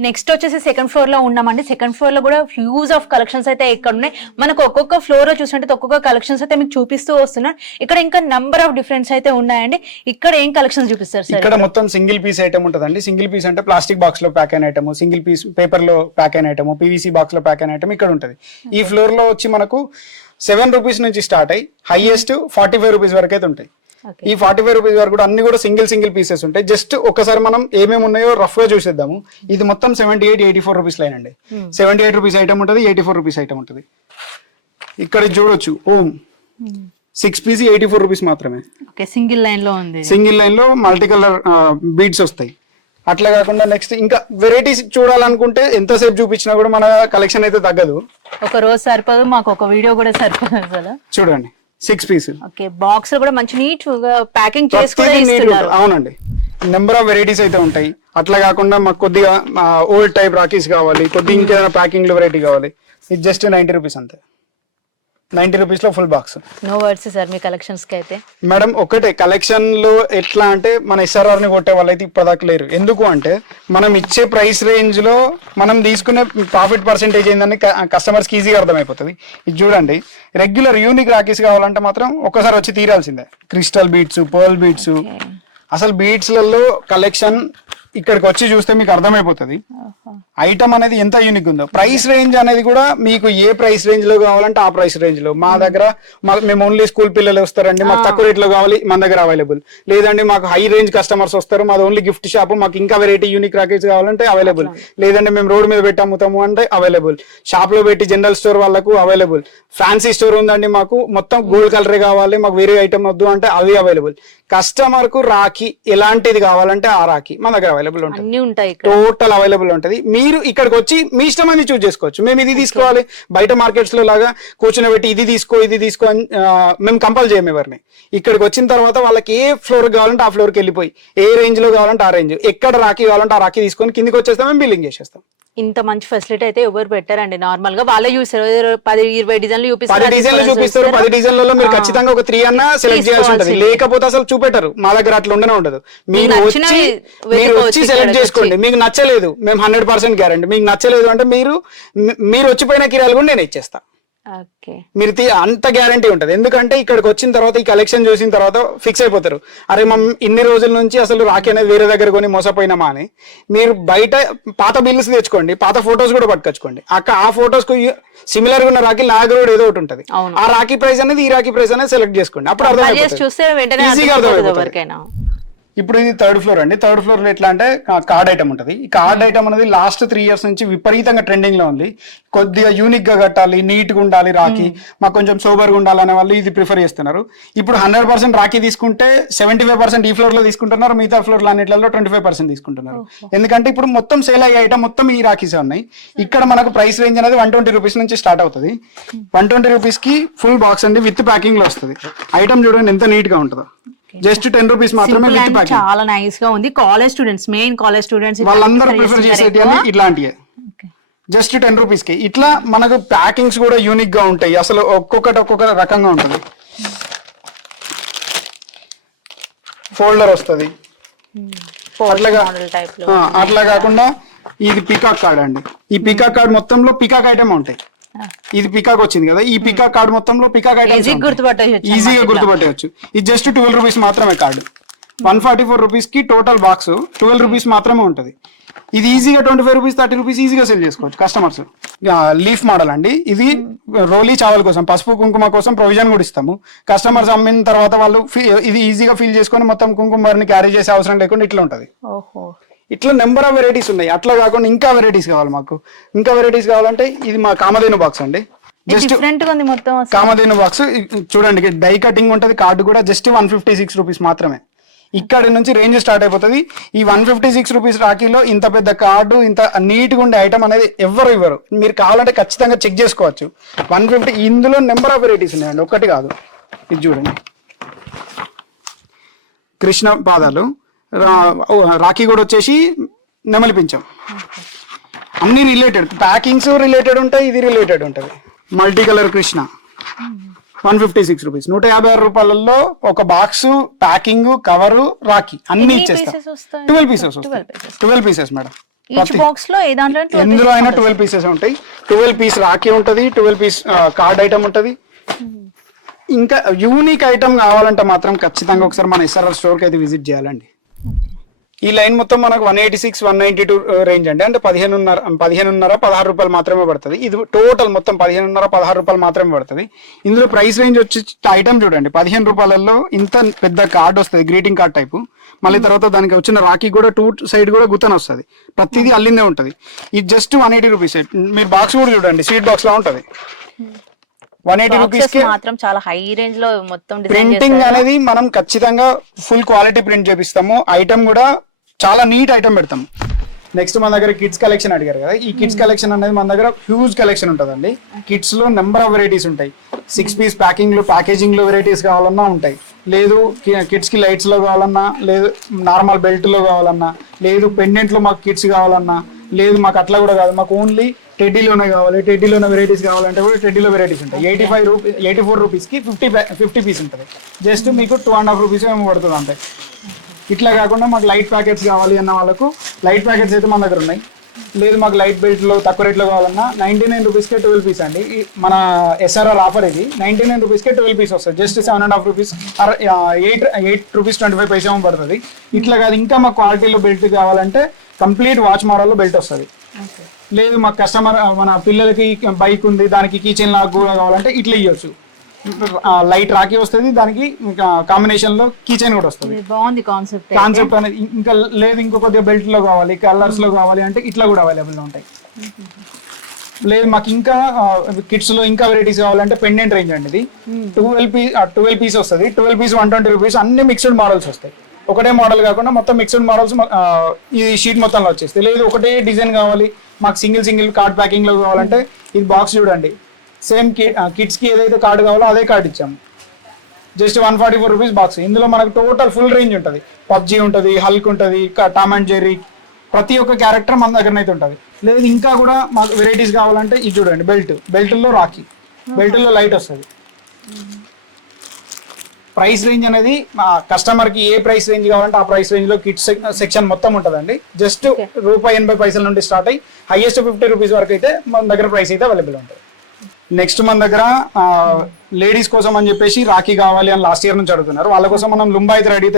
నెక్స్ట్ వచ్చేసి సెకండ్ ఫ్లోర్ లో ఉన్నామండి. సెకండ్ ఫ్లోర్ లో కూడా హ్యూజ్ ఆఫ్ కలెక్షన్స్ అయితే ఇక్కడ ఉన్నాయి. మనకు ఒక్కొక్క ఫ్లోర్ లో చూసినట్టు ఒక్కొక్క కలెక్షన్స్ అయితే మీకు చూపిస్తూ వస్తున్నారు. ఇక్కడ ఇంకా నంబర్ ఆఫ్ డిఫరెన్స్ అయితే ఉన్నాయండి. ఇక్కడ ఏం కలెక్షన్ చూపిస్తారు సార్? ఇక్కడ మొత్తం సింగిల్ పీస్ ఐటమ్ ఉంటుందండి. సింగిల్ పీస్ అంటే ప్లాస్టిక్ బాక్స్ లో ప్యాక్ అయిన ఐటమ్, సింగిల్ పీస్ పేపర్ లో ప్యాక్ అయిన ఐటమ్, పీవీసీ బాక్స్ లో ప్యాక్ అయిన ఐటమ్ ఇక్కడ ఉంటుంది. ఈ ఫ్లోర్ లో వచ్చి మనకు 7 రూపీస్ నుంచి స్టార్ట్ అయ్యి హైయెస్ట్ 45 రూపీస్ వరకు అయితే ఉంటాయి. ఈ 45 రూపీస్ వరకు కూడా అన్ని కూడా సింగిల్ పీసెస్ ఉంటాయి. జస్ట్ ఒకసారి మనం ఏమేమి ఉన్నాయో రఫ్ గా చూసేద్దాము. ఇది మొత్తం 78-84 రూపీస్ లైన్ అండి. 78 రూపీస్ ఐటమ్ ఉంటుంది, 84 రూపీస్ ఐటమ్ ఉంటుంది. ఇక్కడ చూడొచ్చు, ఓం 6 పీస్ 84 రూపీస్ మాత్రమే. సింగిల్ లైన్ లో ఉంది. సింగిల్ లైన్ లో మల్టీ కలర్ బీడ్స్ వస్తాయి. అట్లా కాకుండా నెక్స్ట్ ఇంకా వెరైటీస్ చూడాలనుకుంటే ఎంతసేపు చూపించినా కూడా మన కలెక్షన్ అయితే తగ్గదు. ఒక రోజు సరిపోదు, మాకు ఒక వీడియో కూడా సరిపోదు కదా. చూడండి, 6 పీస్. ఓకే, బాక్స్ లో కూడా మంచి నీట్ గా ప్యాకింగ్ చేసి కూడా ఇస్తున్నారు. అవునండి, నెంబర్ ఆఫ్ వెరైటీస్ అయితే ఉంటాయి. అట్లా కాకుండా మాకు కొద్దిగా ఓల్డ్ టైప్ రాకీస్ కావాలి, కొద్దిగా ఇంకేదైనా ప్యాకింగ్ లో వెరైటీ కావాలి, ఇది జస్ట్ 90 రూపీస్ అంతే. 90 రూపీస్ లో full box. No words sir మీ కలెక్షన్స్ కి అయితే. మేడం ఒకటే కలెక్షన్ లో ఎట్లా అంటే మన SRR ని కొట్టే వాళ్ళైతే ఇప్పటిదాకా లేరు. ఎందుకు అంటే మనం ఇచ్చే ప్రైస్ రేంజ్ లో మనం తీసుకునే ప్రాఫిట్ పర్సెంటేజ్ ఏందని కస్టమర్స్ కి ఈజీగా అర్థమైపోతుంది. ఇది చూడండి, రెగ్యులర్ యూనిక్ రాకీస్ కావాలంటే మాత్రం ఒక్కసారి వచ్చి తీరాల్సిందే. క్రిస్టల్ బీట్స్, పర్ల్ బీట్స్, అసలు బీట్స్ లలో కలెక్షన్ ఇక్కడికి వచ్చి చూస్తే మీకు అర్థమైపోతుంది ఐటమ్ అనేది ఎంత యూనిక్ ఉందో. ప్రైస్ రేంజ్ అనేది కూడా మీకు ఏ ప్రైస్ రేంజ్ లో కావాలంటే ఆ ప్రైస్ రేంజ్ లో మా దగ్గర. మేము ఓన్లీ స్కూల్ పిల్లలు వస్తారండి, మాకు తక్కువ రేట్ లో కావాలి, మన దగ్గర అవైలబుల్. లేదండి మాకు హై రేంజ్ కస్టమర్స్ వస్తారు, మాది ఓన్లీ గిఫ్ట్ షాప్, మాకు ఇంకా వెరైటీ యూనిక్ రాకెట్స్ కావాలంటే అవైలబుల్. లేదంటే మేము రోడ్ మీద పెట్టి అమ్ముతాము అంటే అవైలబుల్. షాప్ లో పెట్టి జనరల్ స్టోర్ వాళ్ళకు అవైలబుల్. ఫ్యాన్సీ స్టోర్ ఉందండి, మాకు మొత్తం గోల్డ్ కలరే కావాలి, మాకు వేరే ఐటమ్ వద్దు అంటే అవి అవైలబుల్. కస్టమర్ కు రాఖీ ఎలాంటిది కావాలంటే ఆ రాఖీ మన దగ్గర అవైలబుల్ ఉంటుంది, టోటల్ అవైలబుల్ ఉంటుంది. మీరు ఇక్కడికి వచ్చి మీ ఇష్టం అని చూస్ చేసుకోవచ్చు. మేము ఇది తీసుకోవాలి, బయట మార్కెట్స్ లో లాగా కూర్చొని పెట్టి ఇది తీసుకో అని మేము కంపల్ చేయము ఎవరిని. ఇక్కడికి వచ్చిన తర్వాత వాళ్ళకి ఏ ఫ్లోర్ కావాలంటే ఆ ఫ్లోర్కి వెళ్ళిపోయి ఏ రేంజ్ లో కావాలంటే ఆ రేంజ్, ఎక్కడ రాఖీ కావాలంటే ఆ రాఖీ తీసుకొని కిందికి వచ్చేస్తాం, మేము బిల్లింగ్ చేసేస్తాం. ఇంత మంచి ఫెసిలిటీ అయితే ఎవరు పెట్టారండి. నార్మల్ గా వాళ్ళే చూస్తారు, 10-20 డిజైన్లు 10 డిజైన్లు చూపిస్తారు. 10 డిజైన్లలో మీరు ఖచ్చితంగా ఒక 3 అన్న సెలెక్ట్ చేయాల్సి ఉంటుంది, లేకపోతే అసలు చూపెట్టరు. మా దగ్గర అట్లా ఉండనే ఉండదు. మీరు వచ్చి సెలెక్ట్ చేసుకోండి. మీకు నచ్చలేదు మేము 100% గ్యారెంటీ. మీకు నచ్చలేదు అంటే మీరు వచ్చిపోయిన కిరాలు కూడా నేను ఇచ్చేస్తా. మీరు అంత గ్యారంటీ ఉంటది. ఎందుకంటే ఇక్కడికి వచ్చిన తర్వాత ఈ కలెక్షన్ చూసిన తర్వాత ఫిక్స్ అయిపోతారు, అరే మనం ఇన్ని రోజుల నుంచి అసలు రాఖీ అనేది వేరే దగ్గర కొని మోసపోయినామా అని. మీరు బయట పాత బిల్స్ తెచ్చుకోండి, పాత ఫొటోస్ కూడా పట్టుకొచ్చుకోండి. ఆ ఫొటోస్ కు సిమిలర్ గా ఉన్న రాఖీ నా దగ్గర కూడా ఏదో ఒకటి ఉంటది. ఆ రాఖీ ప్రైస్ అనేది ఈ రాఖీ ప్రైస్ అనేది సెలెక్ట్ చేసుకోండి. అప్పుడు ఈజీగా అర్థమైపోతుంది. ఇప్పుడు ఇది 3rd ఫ్లోర్ అండి. 3rd ఫ్లోర్ లో ఎట్లా అంటే కార్డ్ ఐటమ్ ఉంటుంది. ఈ కార్డ్ ఐటమ్ అనేది లాస్ట్ 3 years నుంచి విపరీతంగా ట్రెండింగ్ లో ఉంది. కొద్దిగా యూనిక్ గా కట్టాలి, నీట్ గా ఉండాలి రాఖీ, మాకు కొంచెం సోబర్ గా ఉండాలనే వాళ్ళు ఇది ప్రిఫర్ చేస్తున్నారు. ఇప్పుడు 100% రాఖీ తీసుకుంటే 75% ఈ ఫ్లోర్ లో తీసుకుంటున్నారు, మిగతా ఫ్లోర్ లో అన్నిట్లలో 25% తీసుకుంటున్నారు. ఎందుకంటే ఇప్పుడు మొత్తం సేల్ అయ్యే ఐటమ్ మొత్తం ఈ రాఖీసే ఉన్నాయి. ఇక్కడ మనకు ప్రైస్ రేంజ్ అనేది 120 రూపీస్ నుంచి స్టార్ట్ అవుతుంది. 120 రూపీస్ కి ఫుల్ బాక్స్ అండి, విత్ ప్యాకింగ్ లో వస్తుంది. ఐటమ్ చూడండి ఎంత నీట్ గా ఉంటుందో. జస్ట్ 10 రూపీస్ మాత్రమే విత్ ప్యాకింగ్. చాలా నైస్ గా ఉంది. College students, main college students వాళ్ళందరూ ప్రిఫర్ చేసేటి ఇట్లాంటివి. జస్ట్ 10 రూపీస్ కి ఇట్లా మనకు ప్యాకింగ్స్ కూడా యూనిక్ గా ఉంటాయి. అసలు ఒక్కొక్క రకంగా ఉంటుంది. ఫోల్డర్ వస్తుంది. అట్లా కాకుండా ఇది పికాక్ కార్డ్ అండి. ఈ పికాక్ కార్డ్ మొత్తంలో పికాక్ ఐటమ్ ఉంటాయి. ఇది పికాక్ వచ్చింది కదా, ఈ పికాక్ కార్డ్ మొత్తంలో పికాక్ ఐటమ్స్ ఈజీగా గుర్తుపట్టవచ్చు. ఇది జస్ట్ 12 రూపీస్ మాత్రమే కార్డు. 144 రూపీస్ కి టోటల్ బాక్స్ 12 రూపీస్ మాత్రమే ఉంటది. ఇది ఈజీగా 25 రూపీస్ 30 రూపీస్ ఈజీగా సెల్ చేసుకోవచ్చు కస్టమర్స్. లీఫ్ మోడల్ అండి. ఇది రోలీ చావల్ కోసం, పసుపు కుంకుమ కోసం ప్రొవిజన్ కూడా ఇస్తాము. కస్టమర్స్ అమ్మిన తర్వాత వాళ్ళు ఇది ఈజీగా ఫీల్ చేసుకొని మొత్తం కుంకుమని క్యారీ చేసే అవసరం లేకుండా ఇట్లా ఉంటది. ఇట్లా నెంబర్ ఆఫ్ వెరైటీస్ ఉన్నాయి. అట్లా కాకుండా ఇంకా వెరైటీస్ కావాలి మాకు. ఇంకా వెరైటీస్ కావాలంటే ఇది మా కామధేను బాక్స్ అండి. జస్ట్ కామధేను బాక్స్ చూడండి, డై కటింగ్ ఉంటది. కార్డు కూడా జస్ట్ 156 రూపీస్ మాత్రమే. ఇక్కడ నుంచి రేంజ్ స్టార్ట్ అయిపోతుంది. ఈ 156 రూపీస్ రాఖీలో ఇంత పెద్ద కార్డు, ఇంత నీట్ గా ఉండే ఐటమ్ అనేది ఎవరు ఇవ్వరు. మీరు కావాలంటే ఖచ్చితంగా చెక్ చేసుకోవచ్చు. 150 ఇందులో నెంబర్ ఆఫ్ వెరైటీస్ ఉన్నాయండి, ఒక్కటి కాదు. ఇది చూడండి, కృష్ణ పాదాలు, రాఖీ కూడా వచ్చేసి నెమలి పింఛం, అన్ని రిలేటెడ్. ప్యాకింగ్స్ రిలేటెడ్ ఉంటాయి, ఇది రిలేటెడ్ ఉంటుంది. Multi colour Krishna 156 rupees. 156 రూపాయలలో ఒక బాక్స్, ప్యాకింగ్, కవరు, రాఖీ అన్ని ఇచ్చేస్తాం. 12 పీసెస్ వస్తాయి. 12 పీసెస్ మేడం. ఎందులో అయినా 12 పీసెస్ ఉంటాయి. 12 పీస్ రాఖీ ఉంటది, 12 పీస్ కార్డ్ ఐటమ్ ఉంటది. ఇంకా యూనిక్ ఐటమ్ కావాలంటే మాత్రం ఖచ్చితంగా ఒకసారి మన SRR స్టోర్ కి అయితే విజిట్ చేయాలండి. ఈ లైన్ మొత్తం మనకు 186, 192 రేంజ్ అండి. అంటే 15.5 రూపాయలు మాత్రమే పడుతుంది. ఇది టోటల్ మొత్తం 15.5, 16 రూపాయలు మాత్రమే పడుతుంది. ఇందులో ప్రైస్ రేంజ్ వచ్చి ఐటమ్ చూడండి, 15 రూపాయలలో ఇంత పెద్ద కార్డ్ వస్తుంది, గ్రీటింగ్ కార్డ్ టైపు. మళ్ళీ తర్వాత దానికి వచ్చిన రాఖీ కూడా 2 సైడ్ కూడా గుత్తన వస్తుంది, ప్రతిదీ అల్లిందే ఉంటుంది. ఇది జస్ట్ 180 రూపీస్. మీరు బాక్స్ కూడా చూడండి, స్వీట్ బాక్స్ లా ఉంటది. 180 రూపీస్ కి మాత్రం చాలా హై రేంజ్ లో మొత్తం ప్రింటింగ్ అనేది మనం ఖచ్చితంగా ఫుల్ క్వాలిటీ ప్రింట్ చేపిస్తాము. ఐటమ్ కూడా చాలా నీట్ ఐటమ్ పెడతాము. నెక్స్ట్ మన దగ్గర కిడ్స్ కలెక్షన్ అడిగారు కదా, ఈ కిడ్స్ కలెక్షన్ అనేది మన దగ్గర హ్యూజ్ కలెక్షన్ ఉంటుందండి. కిడ్స్ లో నెంబర్ ఆఫ్ వెరైటీస్ ఉంటాయి. 6 పీస్ ప్యాకింగ్ లో, ప్యాకేజింగ్ లో వెరైటీస్ కావాలన్నా ఉంటాయి. లేదు కిడ్స్ కి లైట్స్ లో కావాలన్నా, లేదు నార్మల్ బెల్ట్ లో కావాలన్నా, లేదు పెండెంట్ లో మాకు కిడ్స్ కావాలన్నా, లేదు మాకు అట్లా కూడా కాదు, మాకు ఓన్లీ టెడ్డీలోనే కావాలి. టెడ్డీలోనే వెరైటీస్ కావాలంటే కూడా టెడ్డీలో వెరైటీస్ ఉంటాయి. 84 రూపీస్ కి 50 పీస్ ఉంటుంది. జస్ట్ మీకు 2.5 రూపీస్ ఏమో పడుతుంది అంతే. ఇట్లా కాకుండా మాకు లైట్ ప్యాకెట్స్ కావాలి అన్న వాళ్ళకు లైట్ ప్యాకెట్స్ అయితే మన దగ్గర ఉన్నాయి. లేదు మాకు లైట్ బెల్ట్ లో తక్కువ రేట్లో కావాలన్నా 99 రూపీస్కే 12 పీస్ అండి. మన SRR ఆఫర్ ఇది. 99 రూపీస్కే 12 పీస్ వస్తుంది. జస్ట్ 7.5 రూపీస్, 8 రూపీస్ 25 పైసా ఏమో పడుతుంది. ఇట్లా కాదు, ఇంకా మాకు క్వాలిటీలో బెల్ట్ కావాలంటే కంప్లీట్ వాచ్ మోడల్లో బెల్ట్ వస్తుంది. లేదు మాకు కస్టమర్ మన పిల్లలకి బైక్ ఉంది, దానికి కీచెన్ లాక్ కూడా కావాలంటే ఇట్లా ఇవ్వచ్చు. లైట్ రాఖీ వస్తుంది, దానికి కాంబినేషన్ లో కీచెన్ కూడా వస్తుంది. కాన్సెప్ట్ అనేది. ఇంకా లేదు ఇంకో కొద్దిగా బెల్ట్ లో కావాలి, కలర్స్ లో కావాలి అంటే ఇట్లా కూడా అవైలబుల్ గా ఉంటాయి. లేదు మాకు ఇంకా కిడ్స్ లో ఇంకా వెరైటీస్ కావాలంటే పెండెంట్ రేంజ్ అండి. ఇది 12 పీస్ వస్తుంది. 12 పీస్ 120 రూపీస్. అన్ని మిక్స్డ్ మోడల్స్ వస్తాయి. ఒకటే మోడల్ కాకుండా మొత్తం మిక్స్డ్ మోడల్స్ ఈ షీట్ మొత్తంలో వచ్చేస్తాయి. లేదు ఒకటే డిజైన్ కావాలి, మాకు సింగిల్ కార్డ్ ప్యాకింగ్ లో కావాలంటే ఇది బాక్స్ చూడండి, సేమ్ కిడ్స్ కి ఏదైతే కార్డు కావాలో అదే కార్డు ఇచ్చాము. Just 144 rupees box. ఇందులో మనకు టోటల్ ఫుల్ రేంజ్ ఉంటుంది. పబ్జీ ఉంటుంది, హల్క్ ఉంటుంది, టామ్ అండ్ జెర్రీ, ప్రతి ఒక్క క్యారెక్టర్ మన దగ్గర అయితే ఉంటుంది. లేదు ఇంకా కూడా మాకు వెరైటీస్ కావాలంటే ఇది చూడండి, బెల్ట్లో రాఖీ, బెల్ట్లో లైట్ వస్తుంది. ప్రైస్ రేంజ్ అనేది కస్టమర్ కి ఏ ప్రైస్ రేంజ్ కావాలంటే ఆ ప్రైస్ రేంజ్ లో కిడ్స్ సెక్షన్ మొత్తం ఉంటుందండి. జస్ట్ ₹80 నుండి స్టార్ట్ అయ్యి హైయెస్ట్ ₹50 వరకు అయితే మన దగ్గర ప్రైస్ అయితే అవైలబుల్ ఉంటుంది. నెక్స్ట్ మన దగ్గర లేడీస్ కోసం అని చెప్పేసి రాఖీ కావాలి అని లాస్ట్ ఇయర్ నుంచి అడుగుతున్నారు. వాళ్ళ కోసం మనం లుంబా అయితే రెడీ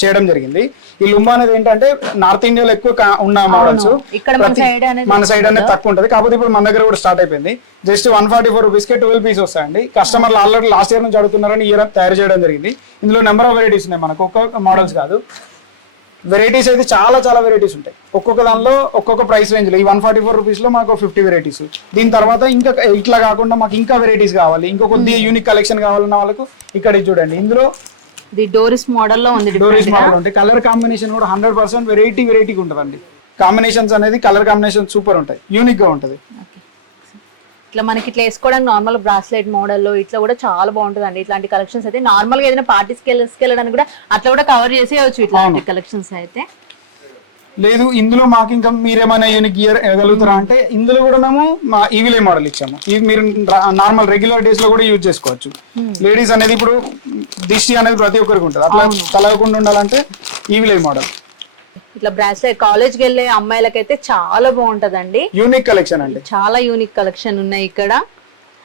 చేయడం జరిగింది. ఈ లుంబా అనేది ఏంటంటే నార్త్ ఇండియాలో ఎక్కువ ఉన్న మోడల్స్, మన సైడ్ అనేది తక్కువ ఉంటుంది. కాకపోతే ఇప్పుడు మన దగ్గర కూడా స్టార్ట్ అయిపోయింది. జస్ట్ ₹144 కే 12 పీస్ వస్తాయండి. కస్టమర్లు ఆల్రెడీ లాస్ట్ ఇయర్ నుంచి అడుగుతున్నారని ఇయర్ తయారు చేయడం జరిగింది. ఇందులో నెంబర్ ఆఫ్ వెరైటీస్ ఉన్నాయి, మనకు ఒక్కొక్క మోడల్స్ కాదు, వెరైటీస్ అయితే చాలా వెరైటీస్ ఉంటాయి. ఒక్కొక్క దానిలో ఒక్కొక్క ప్రైస్ రేంజ్ లో ఈ ₹144 లో మాకు 50 వెరైటీస్. దీని తర్వాత ఇంకా ఇట్లా కాకుండా మాకు ఇంకా వెరైటీస్ కావాలి, ఇంకో కొద్దిగా యూనిక్ కలెక్షన్ కావాలన్న వాళ్ళకు ఇక్కడ చూడండి, ఇందులో డోరిస్ మోడల్ లో ఉంది. డోరిస్ మోడల్ ఉంటాయి. కలర్ కాంబినేషన్ కూడా 100% వెరైటీగా ఉంటుందండి. కాంబినేషన్స్ అనేది కలర్ కాంబినేషన్ సూపర్ ఉంటాయి, యూనిక్ గా ఉంటుంది. ఇట్లా మనకి ఇట్లా వేసుకోవడానికి నార్మల్ బ్రాస్లెట్ మోడల్లో ఇట్లా కూడా చాలా బాగుంటుంది అండి. ఇట్లాంటి కలెక్షన్స్ అయితే నార్మల్ గా ఏదైనా పార్టీస్కి వెళ్ళడానికి కూడా అట్లా కూడా కవర్ చేసేయచ్చు ఇట్లాంటి కలెక్షన్స్ అయితే. లేదు ఇందులో మాకు ఇంకా మీరేమైనా యూనిక్ ఇయర్ ఇవ్వగలుగుతారా అంటే ఇందులో కూడా మేము మా ఈవిలై మోడల్ ఇచ్చాము. ఇది మీరు నార్మల్ రెగ్యులర్ డేస్ లో కూడా యూజ్ చేసుకోవచ్చు. లేడీస్ అనేది ఇప్పుడు దిష్టి అనేది ప్రతి ఒక్కరికి ఉంటుంది, అట్లా తలగకుండా ఉండాలంటే ఈవిలై మోడల్. ఇట్లా బ్రాస్లెట్ కాలేజ్కి వెళ్ళే అమ్మాయిలకైతే చాలా బాగుంటదండి. యూనిక్ కలెక్షన్ అండి, చాలా యూనిక్ కలెక్షన్ ఉన్నాయి ఇక్కడ.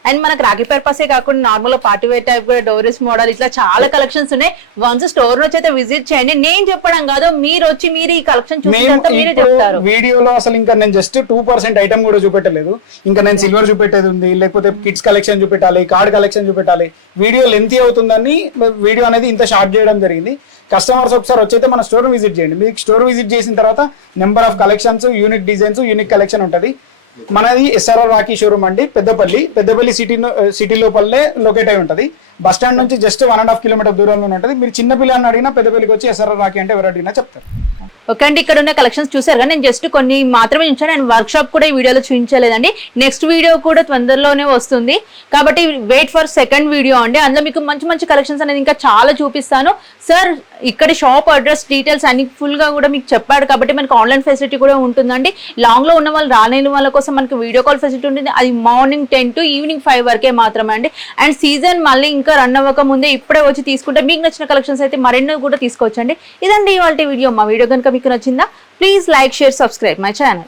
అండ్ మనకు రాఖీ పర్పసే కాకుండా నార్మల్ పార్టీ వేర్ టైప్ కూడా డోరీస్ మోడల్ ఇట్లా చాలా కలెక్షన్స్ ఉన్నాయి. వన్స్ స్టోర్ నుంచి అయితే విజిట్ చేయండి. నేను చెప్పడం కాదు, మీరు వచ్చి మీరు ఈ కలెక్షన్ చూసినంత మీరే చెప్తారు. వీడియోలో అసలు ఇంకా నేను జస్ట్ 2% ఐటమ్ కూడా చూపెట్టలేదు. ఇంకా నేను సిల్వర్ చూపెట్టేది ఉంది, లేకపోతే కిడ్స్ కలెక్షన్ చూపెట్టాలి, కార్డ్ కలెక్షన్ చూపెట్టాలి. వీడియో లెంతీ అవుతుందని వీడియో అనేది ఇంత షార్ట్ చేయడం జరిగింది. కస్టమర్స్ ఒకసారి వచ్చైతే మన స్టోర్ విజిట్ చేయండి. మీకు స్టోర్ విజిట్ చేసిన తర్వాత number of collections, unique designs, unique collection ఉంటుంది. మనది ఎస్ఆర్ఆర్ రాఖీ షోరూమ్ అండి, పెద్దపల్లి సిటీ లోపలే లొకేట్ అయి ఉంటుంది. బస్ స్టాండ్ నుంచి జస్ట్ 1.5 కిలోమీటర్ దూరంలోనే ఉంటుంది. మీరు చిన్న పిల్లల్ని అడిగినా పెద్దపల్లికి వచ్చి ఎస్ఆర్ఆర్ రాఖీ అంటే ఎవరు అడిగినా చెప్తారు. ఓకే అండి, ఇక్కడ ఉన్న కలెక్షన్స్ చూసారు కానీ నేను జస్ట్ కొన్ని మాత్రమే చూపించాను. అండ్ వర్క్ షాప్ కూడా ఈ వీడియోలో చూపించలేదండి. నెక్స్ట్ వీడియో కూడా తొందరలోనే వస్తుంది కాబట్టి వెయిట్ ఫర్ సెకండ్ వీడియో అండి. అందులో మీకు మంచి కలెక్షన్స్ అనేది ఇంకా చాలా చూపిస్తాను. సార్ ఇక్కడ షాప్ అడ్రస్ డీటెయిల్స్ అన్ని ఫుల్ గా కూడా మీకు చెప్పాడు కాబట్టి మనకు ఆన్లైన్ ఫెసిలిటీ కూడా ఉంటుందండి. లాంగ్ లో ఉన్న వాళ్ళు రాలేని వాళ్ళ కోసం మనకి వీడియో కాల్ ఫెసిలిటీ ఉంటుంది. అది మార్నింగ్ 10 to ఈవినింగ్ 5 వరకే మాత్రమే అండి. అండ్ సీజన్ మళ్ళీ ఇంకా రన్ అవ్వక ముందే ఇప్పుడే వచ్చి తీసుకుంటే మీకు నచ్చిన కలెక్షన్స్ అయితే మరెన్నో కూడా తీసుకోవచ్చండి. ఇదండి ఇవాళ వీడియో. మా వీడియో కనుక మీకు నచ్చిందా please like, share, subscribe my channel.